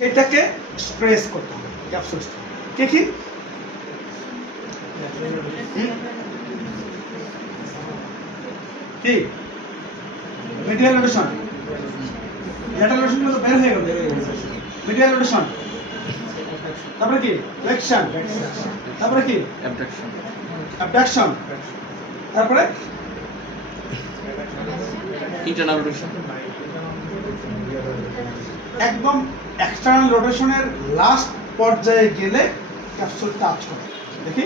সেটাকে স্ট্রেস করতে হবে ক্যাপসুল কে কি কি মিডিয়াল রোটেশন ল্যাটারাল রোটেশন তো বের হয়ে গেল মিডিয়াল রোটেশন তারপরে কি ফ্লেকশন তারপরে কি অ্যাবডাকশন তারপরে ইন্টারনাল রোটেশন একদম এক্সটার্নাল রোটেশনের লাস্ট পর্যায়ে গেলে ক্যাপসুল টাচ করে দেখি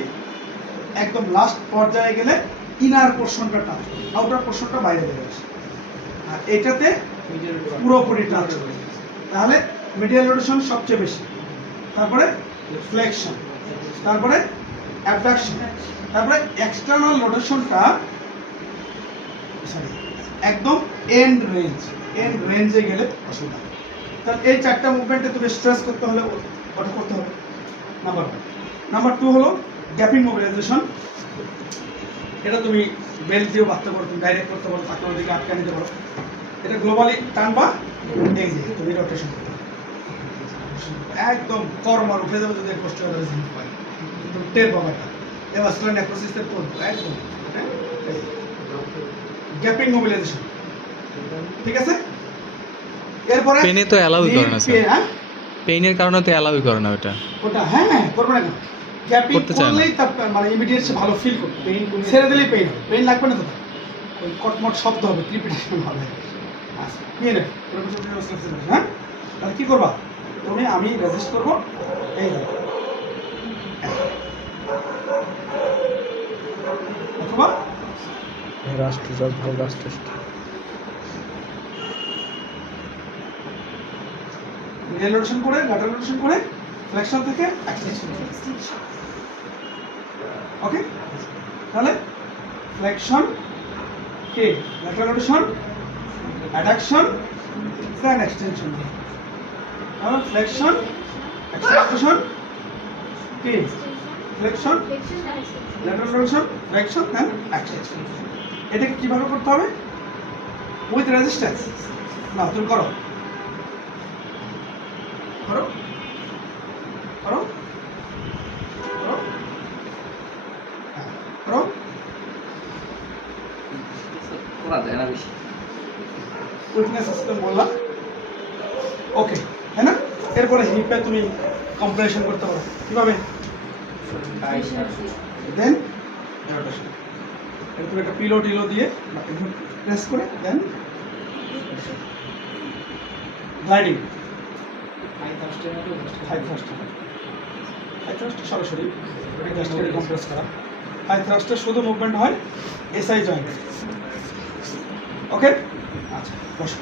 একদম লাস্ট পর্যায়ে গেলে ইনার পোর্শনটা টাচ করে আউটার পোর্শনটা বাইরে বেরিয়ে আসে আর এটাতে পুরোপুরি টাচ করে তাহলে মিডিয়াল রোটেশন সবচেয়ে বেশি তারপরে ফ্লেকশন তারপরে অ্যাবডাকশন তারপরে এক্সটার্নাল রোটেশনটা একদম এন্ড রেঞ্জে গেলে অসুবিধা তাহলে এই চারটা মুভমেন্টে তুমি স্ট্রেস করতে হলে ওটা করতে হবে নাম্বার 1 নাম্বার 2 হলো গ্যাপিং মোবিলাইজেশন এটা তুমি বেল্ট দিয়েও বাঁধতে পারো তুমি ডাইরেক্ট করতে পারো পাকড়ার দিকে আটকে নিতে পারো এটা গ্লোবালি টানবা এই যে তুমি রোটেশন করতে একদম কর্মার উঠে যাবে যদি কষ্ট হয়ে যায় কিন্তু টের পাবে এটা এভাসকুলার নেক্রোসিসের করবো একদম গ্যাপিং মোবিলাইজেশন ঠিক আছে এরপরে পেনে তো অ্যালাউই করে না স্যার হ্যাঁ পেইনের কারণে তো অ্যালাউই করে না ওটা ওটা হ্যাঁ করবে না কেন গ্যাপিং করতে চায় না। করলেই তার মানে ইমিডিয়েট সে ভালো ফিল করবে পেইন ছেড়ে দিলেই পেইন হবে পেইন লাগবে না তো তার। ওই কটমট শব্দ হবে ক্রিপিটেশন হবে আচ্ছা নিয়ে নে হ্যাঁ তাহলে কি করবা তুমি আমি রেজিস্ট করবো এই যে অথবা মিডিয়াল রোটেশন করে ল্যাটারাল রোটেশন করে ফ্লেকশন থেকে এক্সটেনশন ওকে তাহলে ফ্লেকশন কে lateral rotation adduction then extension তাহলে ফ্লেকশন এক্সটেনশন কে flexion lateral rotation flexion then extension এটাকে কিভাবে করতে হবে উইথ রেজিস্ট্যান্স না তুমি করো করো করো করো করো করা যায় না বেশি উইকনেস সিস্টেম বললাম ওকে হ্যাঁ না এরপরে হিপে তুমি কম্প্রেশন করতে পারো কিভাবে দেন এরপর একটা পিলো টিলো দিয়ে প্রেস করে দেন গ্লাইডিং হাই থ্রাস্ট সরাসরি জাস্ট কম্প্রেস করা হাই থ্রাস্টের শুধু মুভমেন্ট হয় এসআই জয়েন্ট ওকে আচ্ছা বসো